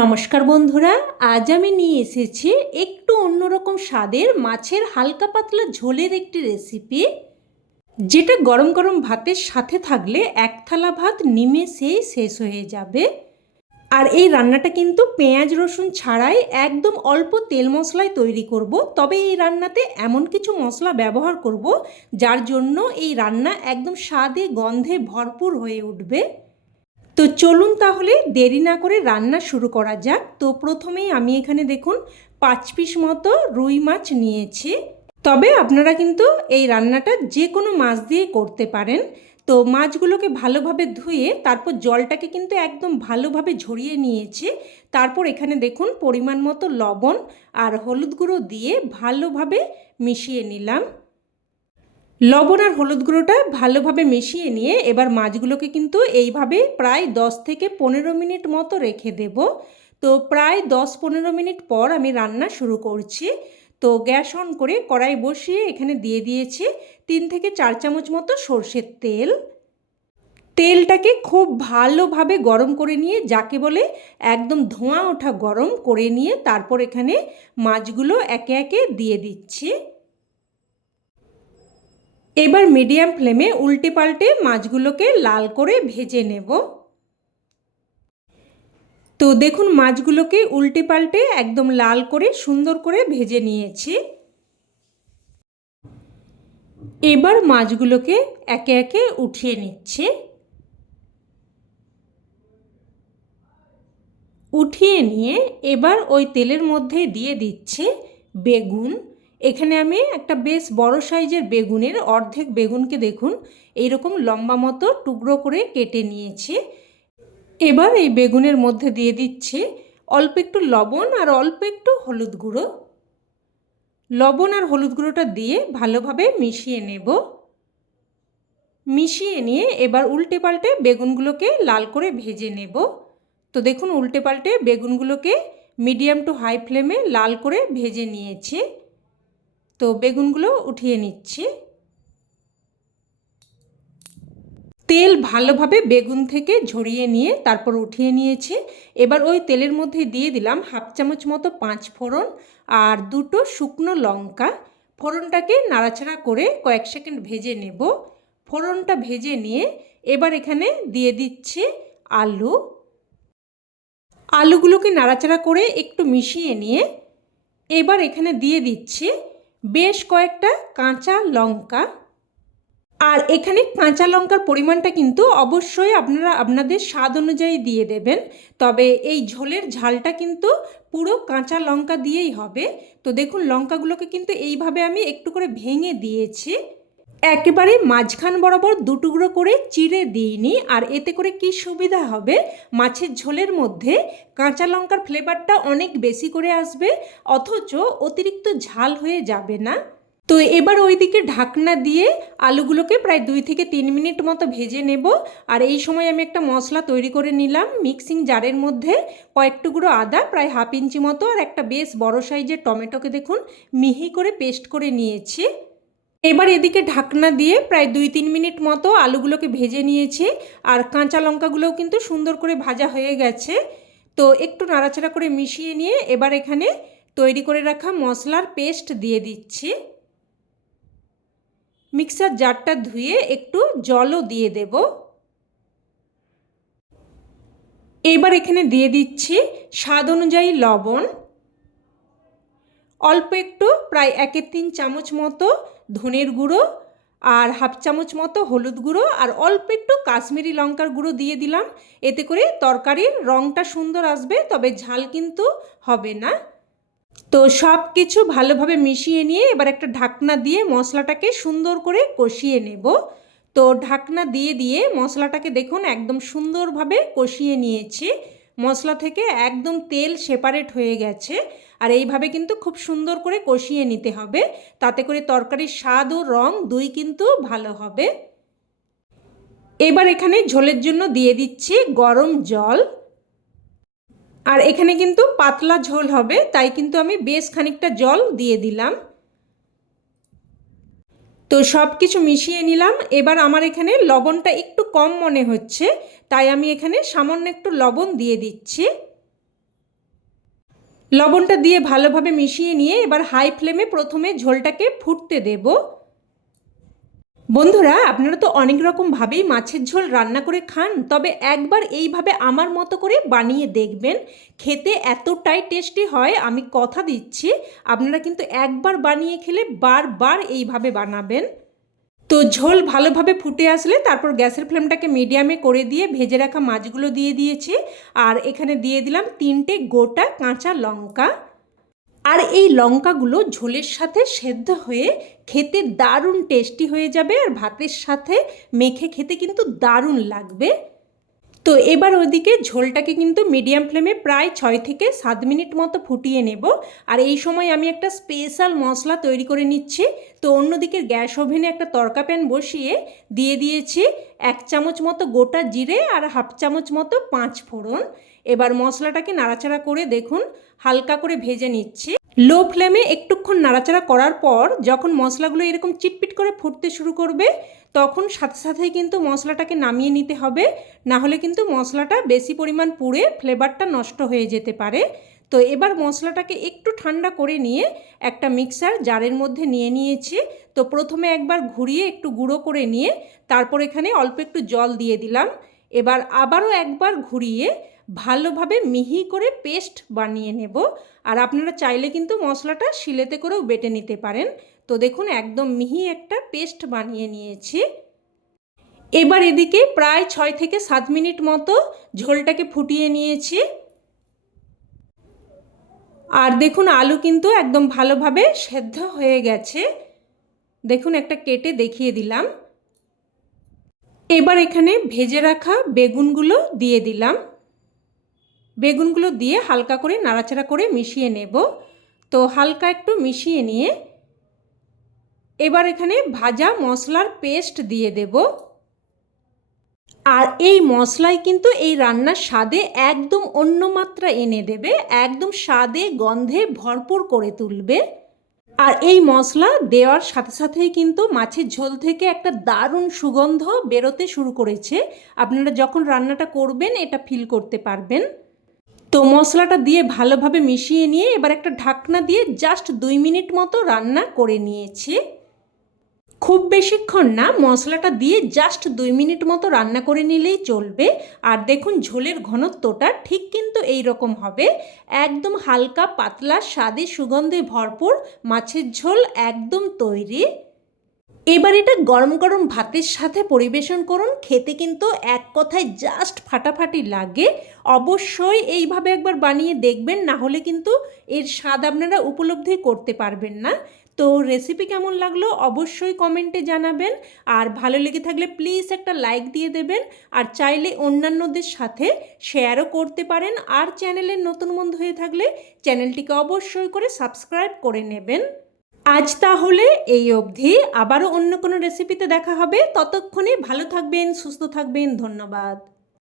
নমস্কার বন্ধুরা, আজ আমি নিয়ে এসেছি একটু অন্যরকম স্বাদের মাছের হালকা পাতলা ঝোলের একটি রেসিপি, যেটা গরম গরম ভাতের সাথে থাকলে এক থালা ভাত নিমেষেই শেষ হয়ে যাবে। আর এই রান্নাটা কিন্তু পেঁয়াজ রসুন ছাড়াই একদম অল্প তেল মশলায় তৈরি করব। তবে এই রান্নাতে এমন কিছু মশলা ব্যবহার করব যার জন্য এই রান্না একদম স্বাদে গন্ধে ভরপুর হয়ে উঠবে। তো চলুন তাহলে দেরি না করে রান্না শুরু করা যাক। তো প্রথমেই আমি এখানে দেখুন 5 পিস মতো রুই মাছ নিয়েছি। তবে আপনারা কিন্তু এই রান্নাটা যে কোনো মাছ দিয়ে করতে পারেন। তো মাছগুলোকে ভালোভাবে ধুয়ে তারপর জলটাকে কিন্তু একদম ভালোভাবে ঝরিয়ে নিয়েছি। তারপর এখানে দেখুন পরিমাণ মতো লবণ আর হলুদ গুঁড়ো দিয়ে ভালোভাবে মিশিয়ে নিলাম। লবণ আর হলুদ গুঁড়োটা ভালোভাবে মিশিয়ে নিয়ে এবার মাছগুলোকে কিন্তু এইভাবে প্রায় 10 থেকে 15 মিনিট মতো রেখে দেব। তো প্রায় 10-15 মিনিট পর আমি রান্না শুরু করছি। তো গ্যাস অন করে কড়াই বসিয়ে এখানে দিয়ে দিয়েছি 3 থেকে 4 চামচ মতো সর্ষের তেল। তেলটাকে খুব ভালোভাবে গরম করে নিয়ে, যাকে বলে একদম ধোঁয়া ওঠা গরম করে নিয়ে তারপর এখানে মাছগুলো একে একে দিয়ে দিচ্ছি। এবার মিডিয়াম ফ্লেমে উল্টে পাল্টে মাছগুলোকে লাল করে ভেজে নেব। তো দেখুন মাছগুলোকে উল্টে পাল্টে একদম লাল করে সুন্দর করে ভেজে নিয়েছি। এবার মাছগুলোকে একে একে উঠিয়ে নিচ্ছে। উঠিয়ে নিয়ে এবার ওই তেলের মধ্যে দিয়ে দিচ্ছে বেগুন। এখানে আমি একটা বেশ বড় সাইজের বেগুনের অর্ধেক বেগুনকে দেখুন এইরকম লম্বা মতো টুকরো করে কেটে নিয়েছি। এবার এই বেগুনের মধ্যে দিয়ে দিচ্ছি অল্প একটু লবণ আর অল্প একটু হলুদ গুঁড়ো। লবণ আর হলুদ গুঁড়োটা দিয়ে ভালোভাবে মিশিয়ে নেব। মিশিয়ে নিয়ে এবার উল্টে পাল্টে বেগুনগুলোকে লাল করে ভেজে নেব। তো দেখুন উল্টে পাল্টে বেগুনগুলোকে মিডিয়াম টু হাই ফ্লেমে লাল করে ভেজে নিয়েছি। তো বেগুনগুলো উঠিয়ে নিচ্ছি। তেল ভালোভাবে বেগুন থেকে ঝরিয়ে নিয়ে তারপর উঠিয়ে নিয়েছি। এবার ওই তেলের মধ্যে দিয়ে দিলাম হাফ চামচ মতো 5 ফোড়ন আর 2টো শুকনো লঙ্কা। ফোড়নটাকে নাড়াচাড়া করে কয়েক সেকেন্ড ভেজে নেব। ফোড়নটা ভেজে নিয়ে এবার এখানে দিয়ে দিচ্ছি আলু। আলুগুলোকে নাড়াচাড়া করে একটু মিশিয়ে নিয়ে এবার এখানে দিয়ে দিচ্ছি বেশ কয়েকটা কাঁচা লঙ্কা। আর এখানে কাঁচা লঙ্কার পরিমাণটা কিন্তু অবশ্যই আপনারা আপনাদের স্বাদ অনুযায়ী দিয়ে দেবেন। তবে এই ঝোলের ঝালটা কিন্তু পুরো কাঁচা লঙ্কা দিয়েই হবে। তো দেখুন লঙ্কাগুলোকে কিন্তু এইভাবে আমি একটু করে ভেঙে দিয়েছি। একেবারে মাঝখান বরাবর 2 টুকরো করে চিড়ে দিইনি। আর এতে করে কি সুবিধা হবে, মাছের ঝোলের মধ্যে কাঁচা লঙ্কার ফ্লেভারটা অনেক বেশি করে আসবে, অথচ অতিরিক্ত ঝাল হয়ে যাবে না। তো এবার ওইদিকে ঢাকনা দিয়ে আলুগুলোকে প্রায় 2 থেকে 3 মিনিট মতো ভেজে নেব। আর এই সময় আমি একটা মশলা তৈরি করে নিলাম। মিক্সিং জারের মধ্যে কয়েক টুকরো আদা, প্রায় হাফ ইঞ্চি মতো, আর একটা বেশ বড় সাইজের টমেটোকে দেখুন মিহি করে পেস্ট করে নিয়েছি। এবার এদিকে ঢাকনা দিয়ে প্রায় 2-3 মিনিট মতো আলুগুলোকে ভেজে নিয়েছি। আর কাঁচা লঙ্কাগুলোও কিন্তু সুন্দর করে ভাজা হয়ে গেছে। তো একটু নাড়াচাড়া করে মিশিয়ে নিয়ে এবার এখানে তৈরি করে রাখা মশলার পেস্ট দিয়ে দিচ্ছি। মিক্সার জারটা ধুয়ে একটু জলও দিয়ে দেব। এবার এখানে দিয়ে দিচ্ছি স্বাদ অনুযায়ী লবণ, অল্প একটু প্রায় 1-3 চামচ মতো ধনের গুঁড়ো, আর হাফ চামচ মতো হলুদ গুঁড়ো, আর অল্প একটু কাশ্মীরি লঙ্কার গুঁড়ো দিয়ে দিলাম। এতে করে তরকারির রঙটা সুন্দর আসবে, তবে ঝাল কিন্তু হবে না। তো সব কিছু ভালোভাবে মিশিয়ে নিয়ে এবার একটা ঢাকনা দিয়ে মশলাটাকে সুন্দর করে কষিয়ে নেব। তো ঢাকনা দিয়ে দিয়ে মশলাটাকে দেখুন একদম সুন্দরভাবে কষিয়ে নিয়েছি। মশলা থেকে একদম তেল সেপারেট হয়ে গেছে। আর এইভাবে কিন্তু খুব সুন্দর করে কষিয়ে নিতে হবে, তাতে করে তরকারির স্বাদ ও রং দুই কিন্তু ভালো হবে। এবার এখানে ঝোলের জন্য দিয়ে দিচ্ছি গরম জল। আর এখানে কিন্তু পাতলা ঝোল হবে, তাই কিন্তু আমি বেশ খানিকটা জল দিয়ে দিলাম। তো সব কিছু মিশিয়ে নিলাম। এবার আমার এখানে লবণটা একটু কম মনে হচ্ছে, তাই আমি এখানে সামান্য একটু লবণ দিয়ে দিচ্ছি। লবণটা দিয়ে ভালোভাবে মিশিয়ে নিয়ে এবার হাই ফ্লেমে প্রথমে ঝোলটাকে ফুটতে দেব। বন্ধুরা, আপনারা তো অনেক রকমভাবেই মাছের ঝোল রান্না করে খান, তবে একবার এইভাবে আমার মতো করে বানিয়ে দেখবেন, খেতে এতটাই টেস্টি হয়, আমি কথা দিচ্ছি। আপনারা কিন্তু একবার বানিয়ে খেলে বারবার এইভাবে বানাবেন। তো ঝোল ভালোভাবে ফুটে আসলে তারপর গ্যাসের ফ্লেমটাকে মিডিয়ামে করে দিয়ে ভেজে রাখা মাছগুলো দিয়ে দিয়েছি। আর এখানে দিয়ে দিলাম 3টে গোটা কাঁচা লঙ্কা। আর এই লঙ্কাগুলো ঝোলের সাথে সেদ্ধ হয়ে খেতে দারুণ টেস্টি হয়ে যাবে, আর ভাতের সাথে মেখে খেতে কিন্তু দারুণ লাগবে। তো এবার ওদিকে ঝোলটাকে কিন্তু মিডিয়াম ফ্লেমে প্রায় 6 থেকে 7 মিনিট মতো ফুটিয়ে নেব। আর এই সময় আমি একটা স্পেশাল মশলা তৈরি করে নিচ্ছি। তো অন্যদিকে গ্যাস ওভেনে একটা তড়কা প্যান বসিয়ে দিয়ে দিয়েছি 1 চামচ মতো গোটা জিরে আর হাফ চামচ মতো 5 ফোড়ন। এবার মশলাটাকে নাড়াচাড়া করে দেখুন হালকা করে ভেজে নিচ্ছি। লো ফ্লেমে একটুক্ষণ নাড়াচাড়া করার পর যখন মশলাগুলো এরকম চিটপিট করে ফুটতে শুরু করবে, তখন সাথে সাথেই কিন্তু মশলাটাকে নামিয়ে নিতে হবে, না হলে কিন্তু মশলাটা বেশি পরিমাণ পুড়ে ফ্লেভারটা নষ্ট হয়ে যেতে পারে। তো এবার মশলাটাকে একটু ঠান্ডা করে নিয়ে একটা মিক্সার জারের মধ্যে নিয়ে নিয়েছি। তো প্রথমে একবার ঘুরিয়ে একটু গুঁড়ো করে নিয়ে তারপর এখানে অল্প একটু জল দিয়ে দিলাম। এবার আবারও একবার ঘুরিয়ে ভালোভাবে মিহি করে পেস্ট বানিয়ে নেব। আর আপনারা চাইলে কিন্তু মশলাটা শিলেতে করেও বেটে নিতে পারেন। তো দেখুন একদম মিহি একটা পেস্ট বানিয়ে নিয়েছি। এবার এদিকে প্রায় 6 থেকে 7 মিনিট মতো ঝোলটাকে ফুটিয়ে নিয়েছি। আর দেখুন আলু কিন্তু একদম ভালোভাবে সেদ্ধ হয়ে গেছে। দেখুন একটা কেটে দেখিয়ে দিলাম। এবার এখানে ভেজে রাখা বেগুনগুলো দিয়ে দিলাম। বেগুনগুলো দিয়ে হালকা করে নাড়াচাড়া করে মিশিয়ে নেব। তো হালকা একটু মিশিয়ে নিয়ে এবার এখানে ভাজা মশলার পেস্ট দিয়ে দেব। আর এই মশলাই কিন্তু এই রান্নার স্বাদে একদম অন্য মাত্রা এনে দেবে, একদম স্বাদে গন্ধে ভরপুর করে তুলবে। আর এই মশলা দেওয়ার সাথে সাথেই কিন্তু মাছের ঝোল থেকে একটা দারুণ সুগন্ধ বেরোতে শুরু করেছে। আপনারা যখন রান্নাটা করবেন এটা ফিল করতে পারবেন। তো মশলাটা দিয়ে ভালোভাবে মিশিয়ে নিয়ে এবার একটা ঢাকনা দিয়ে জাস্ট 2 মিনিট মতো রান্না করে নিয়েছি। খুব বেশিক্ষণ না, মশলাটা দিয়ে জাস্ট 2 মিনিট মতো রান্না করে নিলেই চলবে। আর দেখুন ঝোলের ঘনত্বটা ঠিক কিন্তু এই রকম হবে, একদম হালকা পাতলা স্বাদে সুগন্ধে ভরপুর মাছের ঝোল একদম তৈরি। এবার এটা গরম গরম ভাতের সাথে পরিবেশন করুন, খেতে কিন্তু এক কথায় জাস্ট ফাটাফাটি লাগে। অবশ্যই এইভাবে একবার বানিয়ে দেখবেন, না হলে কিন্তু এর স্বাদ আপনারা উপলব্ধি করতে পারবেন না। তো রেসিপি কেমন লাগলো অবশ্যই কমেন্টে জানাবেন, আর ভালো লেগে থাকলে প্লিজ একটা লাইক দিয়ে দেবেন, আর চাইলে অন্যান্যদের সাথে শেয়ারও করতে পারেন। আর চ্যানেলের নতুন বন্ধু হয়ে থাকলে চ্যানেলটিকে অবশ্যই করে সাবস্ক্রাইব করে নেবেন। আজ তাহলে এই অবধি, আবারও অন্য কোনো রেসিপিতে দেখা হবে। ততক্ষণে ভালো থাকবেন, সুস্থ থাকবেন। ধন্যবাদ।